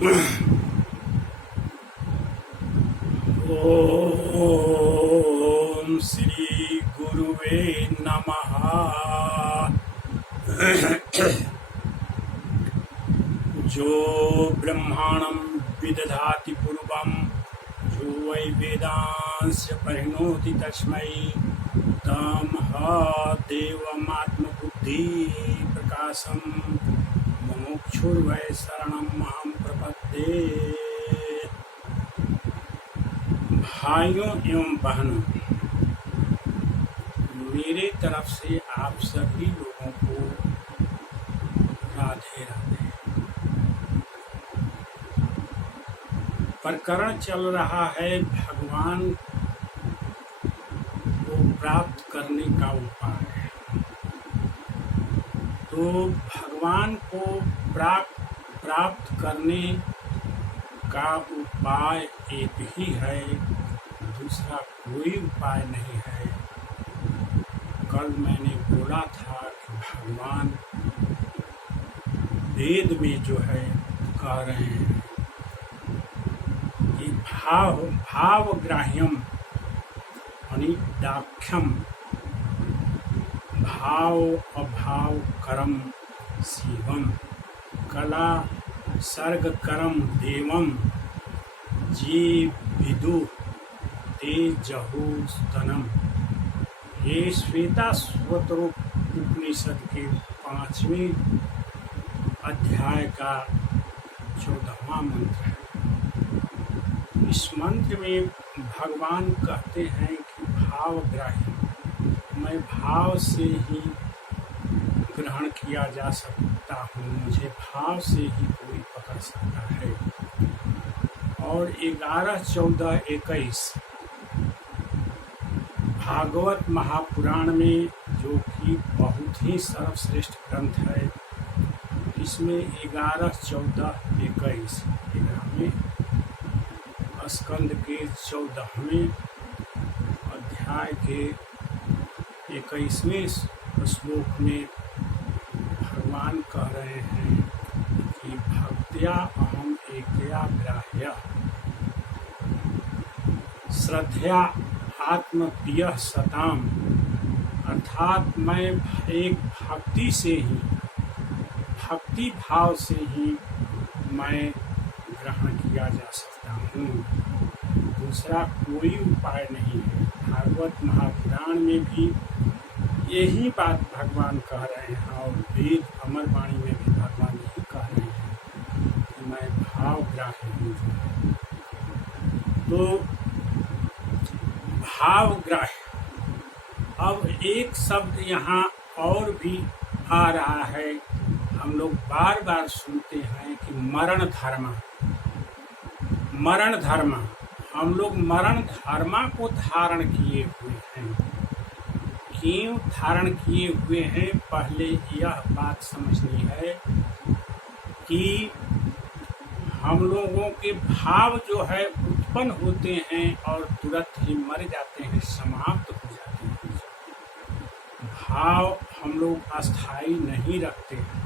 ओम श्री गुरुवे नमः। जो ब्रह्माणं विदधाति पूर्वं जो वै वेदांस्य परिणोति तस्मै तमः देवमात्मबुद्धि प्रकाशं मुमुक्षुर्वै शरणं अहं प्रपद्ये। भाइयों एवं बहनों, मेरे तरफ से आप सभी लोगों को राधे राधे। प्रकरण चल रहा है भगवान को प्राप्त करने का उपाय। तो भगवान को प्राप्त करने का उपाय एक ही है, दूसरा कोई उपाय नहीं है। कल मैंने बोला था कि भगवान वेद में जो है कह रहे हैं कि भावग्राह्यम अनिदाख्यम भाव अभाव करम शिवम कला सर्ग करम देवम जे विदु ते जहु स्तनम। ये श्वेता स्वतरूप उपनिषद के 5वें अध्याय का 14वां मंत्र है। इस मंत्र में भगवान कहते हैं कि भावग्राही, मैं भाव से ही ग्रहण किया जा सकता हूँ, मुझे भाव से ही कोई पकड़ सकता है। और 11, 14, 21 भागवत महापुराण में, जो कि बहुत ही सर्वश्रेष्ठ ग्रंथ है, इसमें 11, 14, 21 11वें स्कंद के 14वें अध्याय के 21वें श्लोक में भगवान कह रहे हैं कि भक्त्या अहम एकया ग्राह्य श्रद्धया आत्मप्रिय सताम। अर्थात मैं एक भक्ति भाव से ही मैं ग्रहण किया जा सकता हूँ, दूसरा कोई उपाय नहीं है। भागवत महापुराण में भी यही बात भगवान कह रहे हैं और वेद अमरवाणी में भी भगवान यही कह रहे हैं कि मैं भावग्राही हूँ। तो भावग्राही, अब एक शब्द यहाँ और भी आ रहा है, हम लोग बार बार सुनते हैं कि मरण धर्म। हम लोग मरण धर्मा को धारण किए हुए हैं। क्यों धारण किए हुए हैं? पहले यह बात समझनी है कि हम लोगों के भाव जो है उत्पन्न होते हैं और तुरंत ही मर जाते हैं, समाप्त हो जाते हैं। भाव हम लोग अस्थाई नहीं रखते हैं।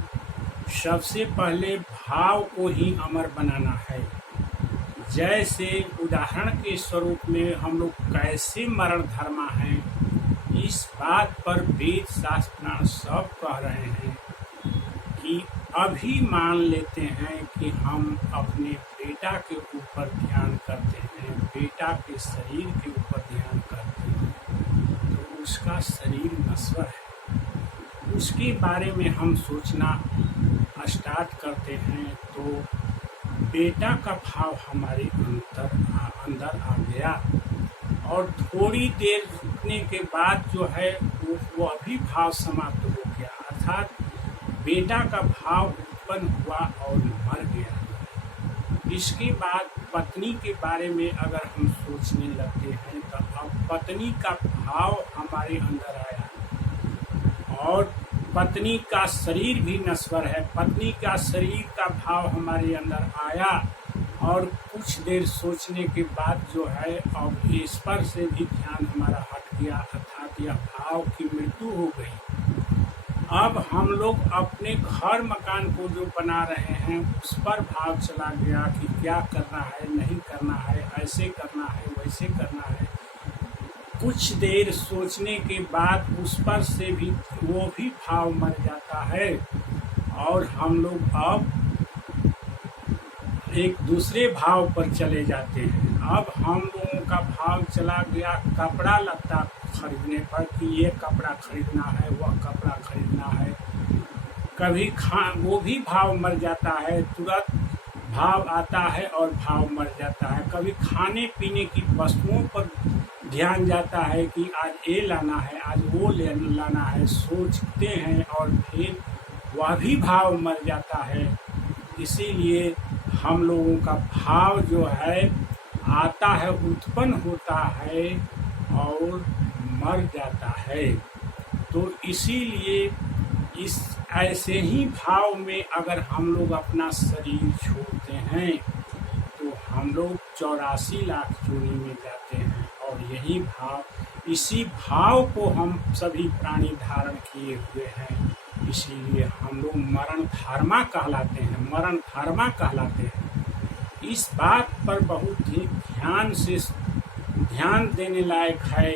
सबसे पहले भाव को ही अमर बनाना है। जैसे उदाहरण के स्वरूप में हम लोग कैसे मरण धर्मा हैं, इस बात पर वेद शास्त्र सब कह रहे हैं कि अभी मान लेते हैं कि हम अपने बेटा के ऊपर ध्यान करते हैं, बेटा के शरीर के ऊपर ध्यान करते हैं, तो उसका शरीर नश्वर है। उसके बारे में हम सोचना स्टार्ट करते हैं तो बेटा का भाव हमारे अंदर आ गया और थोड़ी देर रुकने के बाद जो है वो अभी भाव समाप्त हो गया। अर्थात बेटा का भाव उत्पन्न हुआ और मर गया। इसके बाद पत्नी के बारे में अगर हम सोचने लगते हैं तो अब पत्नी का भाव हमारे अंदर आया और पत्नी का शरीर भी नश्वर है। पत्नी का शरीर का भाव हमारे अंदर आया और कुछ देर सोचने के बाद जो है अब ईश्वर से भी ध्यान हमारा हट गया, अर्थात यह भाव की मृत्यु हो गई। अब हम लोग अपने घर मकान को जो बना रहे हैं उस पर भाव चला गया कि क्या करना है, नहीं करना है, ऐसे करना है, वैसे करना है। कुछ देर सोचने के बाद उस पर से भी वो भी भाव मर जाता है और हम लोग अब एक दूसरे भाव पर चले जाते हैं। अब हम लोगों का भाव चला गया कपड़ा लत्ता खरीदने पर कि ये कपड़ा खरीदना है, वह कपड़ा खरीदना है। कभी वो भी भाव मर जाता है, तुरंत भाव आता है और भाव मर जाता है। कभी खाने पीने की वस्तुओं पर ध्यान जाता है कि आज ये लाना है, आज वो लाना है, सोचते हैं और फिर वह भी भाव मर जाता है। इसीलिए हम लोगों का भाव जो है आता है, उत्पन्न होता है और मर जाता है। तो इसीलिए इस ऐसे ही भाव में अगर हम लोग अपना शरीर छोड़ते हैं तो हम लोग 84 लाख योनि में जाते हैं और यही भाव, इसी भाव को हम सभी प्राणी धारण किए हुए हैं। इसीलिए हम लोग मरण धर्मा कहलाते हैं, मरण धर्मा कहलाते हैं। इस बात पर बहुत ही ध्यान देने लायक है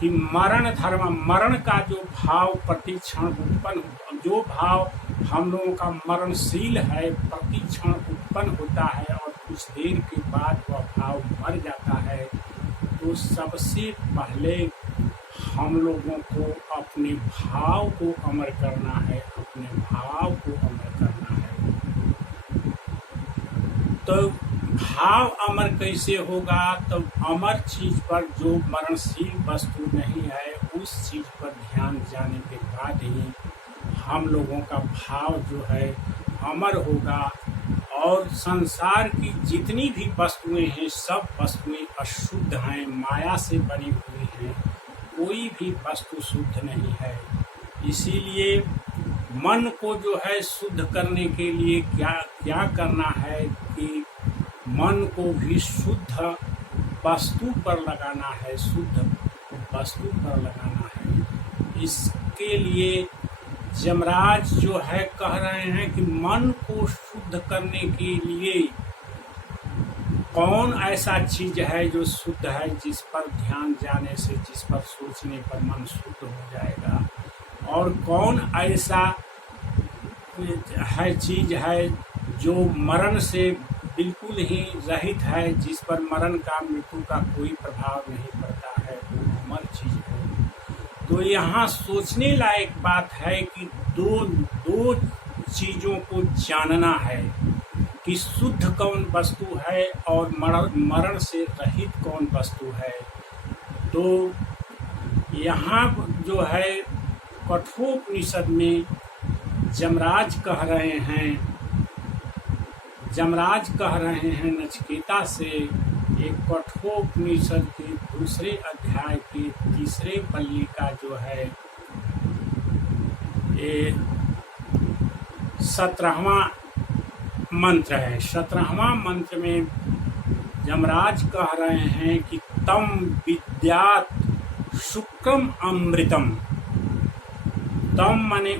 कि मरण धर्म, मरण का जो भाव प्रति क्षण उत्पन्न, जो भाव हम लोगों का मरणशील है, प्रति क्षण उत्पन्न होता है और कुछ देर के बाद वह भाव मर जाता है। तो सबसे पहले हम लोगों को अपने भाव को अमर करना है, अपने भाव को अमर करना है। तो भाव अमर कैसे होगा? तो अमर चीज पर, जो मरणशील वस्तु नहीं है, उस चीज पर ध्यान जाने के बाद ही हम लोगों का भाव जो है अमर होगा। और संसार की जितनी भी वस्तुएं हैं, सब वस्तुएं अशुद्ध हैं, माया से बनी हुई हैं, कोई भी वस्तु शुद्ध नहीं है। इसीलिए मन को जो है शुद्ध करने के लिए क्या करना है कि मन को भी शुद्ध वस्तु पर लगाना है, शुद्ध वस्तु पर लगाना है। इसके लिए यमराज जो है कह रहे हैं कि मन को शुद्ध करने के लिए कौन ऐसा चीज है जो शुद्ध है, जिस पर ध्यान जाने से, जिस पर सोचने पर मन शुद्ध हो जाएगा, और कौन ऐसा है चीज है जो मरण से बिल्कुल ही रहित है, जिस पर मरण का, मृत्यु का कोई प्रभाव नहीं पड़ता है, वो अमर चीज है। तो यहाँ सोचने लायक बात है कि दो चीजों को जानना है कि शुद्ध कौन वस्तु है और मरण से रहित कौन वस्तु है। तो यहाँ जो है कठोपनिषद में यमराज कह रहे हैं नचिकेता से, एक कठोपनिषद के दूसरे अध्याय के तीसरे बल्ली का जो है ये 17वां मंत्र है। 17वां मंत्र में यमराज कह रहे हैं कि तम विद्यात् शुक्रम अमृतम। तम माने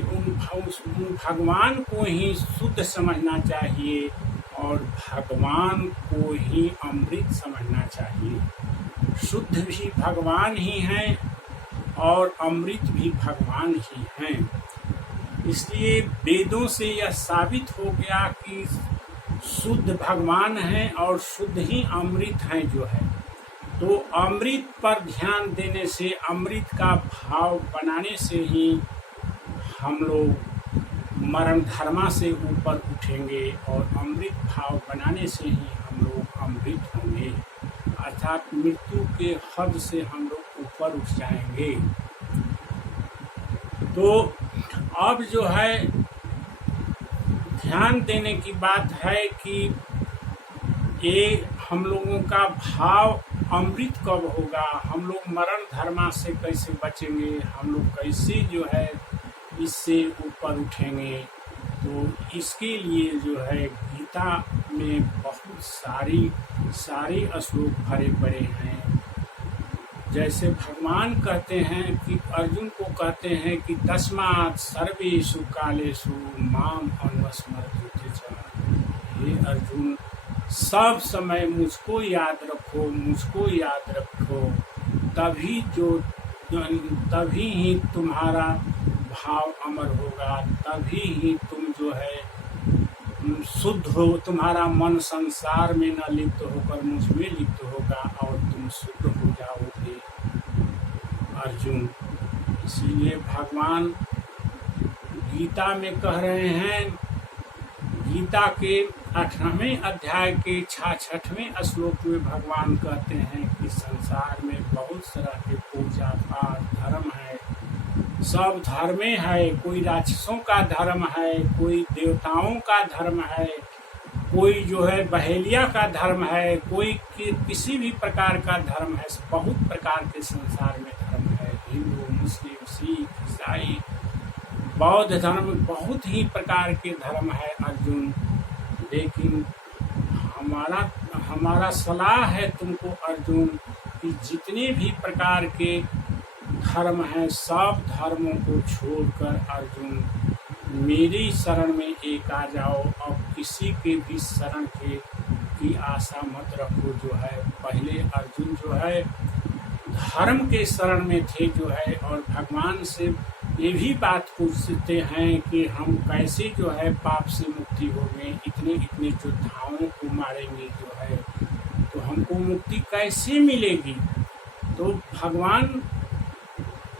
उस भगवान को ही शुद्ध समझना चाहिए और भगवान को ही अमृत समझना चाहिए। शुद्ध भी भगवान ही हैं और अमृत भी भगवान ही हैं। इसलिए वेदों से यह साबित हो गया कि शुद्ध भगवान है और शुद्ध ही अमृत है जो है। तो अमृत पर ध्यान देने से, अमृत का भाव बनाने से ही हम लोग मरण धर्मा से ऊपर उठेंगे और अमृत भाव बनाने से ही हम लोग अमृत होंगे, अर्थात मृत्यु के हद से हम लोग ऊपर उठ जाएंगे। तो अब जो है ध्यान देने की बात है कि ये हम लोगों का भाव अमृत कब होगा, हम लोग मरण धर्मा से कैसे बचेंगे, हम लोग कैसे जो है इससे ऊपर उठेंगे। तो इसके लिए जो है गीता में बहुत सारी श्लोक भरे पड़े हैं। जैसे भगवान कहते हैं कि अर्जुन को कहते हैं कि तस्मात् सर्वेषु कालेषु माम अनुस्मरतु च। हे अर्जुन, सब समय मुझको याद रखो, मुझको याद रखो, तभी ही तुम्हारा भाव अमर होगा, तभी ही तुम जो है शुद्ध हो, तुम्हारा मन संसार में न लिप्त होकर मुझ में लिप्त होगा और तुम शुद्ध हो जाओगे अर्जुन। इसीलिए भगवान गीता में कह रहे हैं, गीता के 18वें अध्याय के 66वें श्लोक में भगवान कहते हैं कि संसार में बहुत तरह के पूजा पाठ धर्म है, सब धर्में है, कोई राक्षसों का धर्म है, कोई देवताओं का धर्म है, कोई जो है बहेलिया का धर्म है, कोई किसी भी प्रकार का धर्म है। बहुत प्रकार के संसार में धर्म है, हिंदू, मुस्लिम, सिख, ईसाई, बौद्ध धर्म, बहुत ही प्रकार के धर्म है अर्जुन। लेकिन हमारा सलाह है तुमको अर्जुन कि जितने भी प्रकार के धर्म हैं, सब धर्मों को छोड़कर अर्जुन मेरी शरण में एक आ जाओ और किसी के भी शरण की आशा मत रखो। जो है पहले अर्जुन जो है धर्म के शरण में थे जो है, और भगवान से ये भी बात पूछते हैं कि हम कैसे जो है पाप से मुक्ति होंगे, इतने इतने योद्धाओं को मारेंगे जो है, तो हमको मुक्ति कैसे मिलेगी। तो भगवान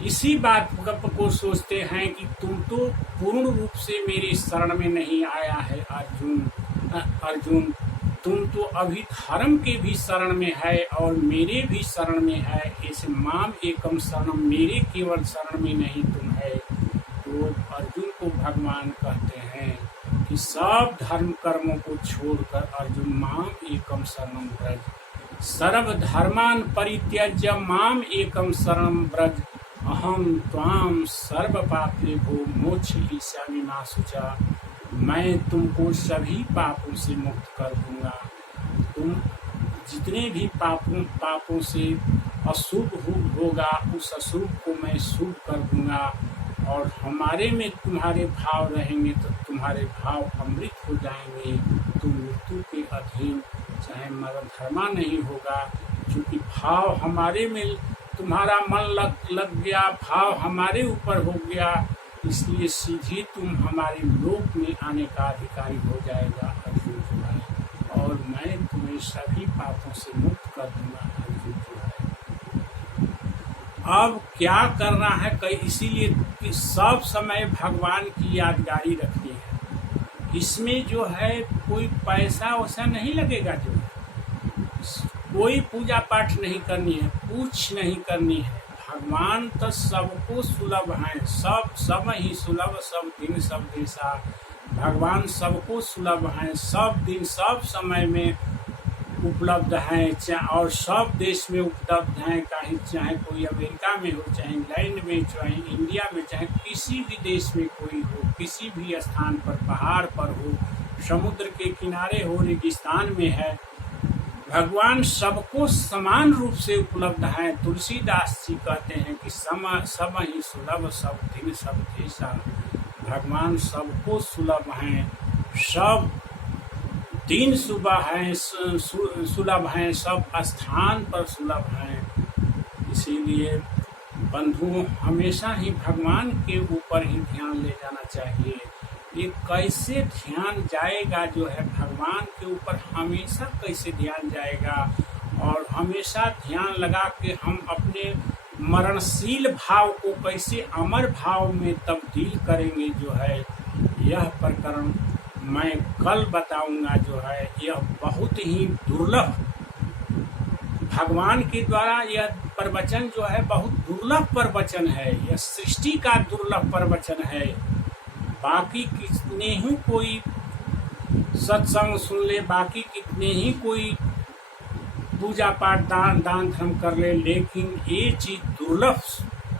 इसी बात को सोचते हैं कि तुम तो पूर्ण रूप से मेरी शरण में नहीं आया है अर्जुन, तुम तो अभी धर्म के भी शरण में है और मेरे भी शरण में है। ऐसे माम एकम शरणम, मेरे केवल शरण में नहीं तुम है। तो अर्जुन को भगवान कहते हैं कि सब धर्म कर्मों को छोड़कर अर्जुन माम एकम शरणम ब्रज, सर्व धर्मान परित्यज्य माम एकम शरणम ब्रज, अहम त्वाम सर्व पापेभ्यो मोक्षयिष्यामि मा शुचा। मैं तुमको सभी पापों से मुक्त कर दूंगा, तुम जितने भी पापों से अशुभ होगा उस अशुभ को मैं शुभ कर दूंगा, और हमारे में तुम्हारे भाव रहेंगे तो तुम्हारे भाव अमृत हो जाएंगे, तुम मृत्यु के अधीन चाहे मरण धर्मा नहीं होगा। क्योंकि भाव हमारे में, तुम्हारा मन लग गया, भाव हमारे ऊपर हो गया, इसलिए सीधे तुम हमारे लोक में आने का अधिकारी हो जाएगा अर्जुन जो है, और मैं तुम्हें सभी पापों से मुक्त कर दूंगा अर्जुन जो है। अब क्या करना है, इसीलिए कि सब समय भगवान की यादगारी रखनी है। इसमें जो है कोई पैसा वैसा नहीं लगेगा, जो कोई पूजा पाठ नहीं करनी है, कुछ नहीं करनी है। भगवान तो सबको सुलभ हैं, सब ही सुलभ, सब दिन सब दिशा। भगवान सबको सुलभ हैं, सब दिन सब समय में उपलब्ध हैं, और सब देश में उपलब्ध हैं। चाहे कोई अमेरिका में हो, चाहे इंग्लैंड में, चाहे इंडिया में, चाहे किसी भी देश में कोई हो, किसी भी स्थान पर, पहाड़ पर हो, समुद्र के किनारे हो, रेगिस्तान में है, भगवान सबको समान रूप से उपलब्ध हैं। तुलसीदास जी कहते हैं कि सब ही सुलभ, सब दिन सब दिशा। भगवान सबको सुलभ हैं, सब दिन सुबह हैं, सुलभ हैं, सब स्थान पर सुलभ हैं। इसीलिए बंधुओं, हमेशा ही भगवान के ऊपर ही ध्यान ले जाना चाहिए। ये कैसे ध्यान जाएगा जो है भगवान के ऊपर, हमेशा कैसे ध्यान जाएगा, और हमेशा ध्यान लगा के हम अपने मरणशील भाव को कैसे अमर भाव में तब्दील करेंगे जो है, यह प्रकरण मैं कल बताऊंगा। जो है यह बहुत ही दुर्लभ, भगवान के द्वारा यह प्रवचन जो है बहुत दुर्लभ प्रवचन है, यह सृष्टि का दुर्लभ प्रवचन है। बाकी कितने ही कोई सत्संग सुन ले, बाकी कितने ही कोई पूजा पाठ दान धर्म कर ले, लेकिन ये चीज दुर्लभ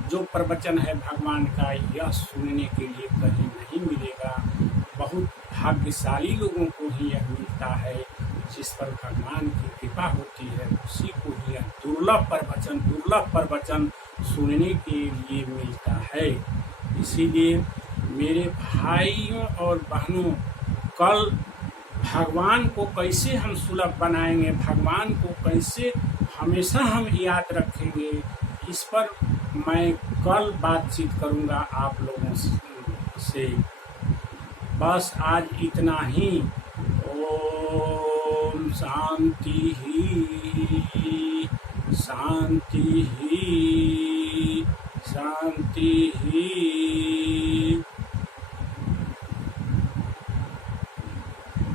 जो प्रवचन है भगवान का, यह सुनने के लिए कहीं नहीं मिलेगा। बहुत भाग्यशाली लोगों को ही यह मिलता है। जिस पर भगवान की कृपा होती है उसी को ही यह दुर्लभ प्रवचन सुनने के लिए मिलता है। इसीलिए मेरे भाइयों और बहनों, कल भगवान को कैसे हम सुलभ बनाएंगे, भगवान को कैसे हमेशा हम याद रखेंगे, इस पर मैं कल बातचीत करूँगा आप लोगों से। बस आज इतना ही। ओम शांति ही शांति ही शांति ही।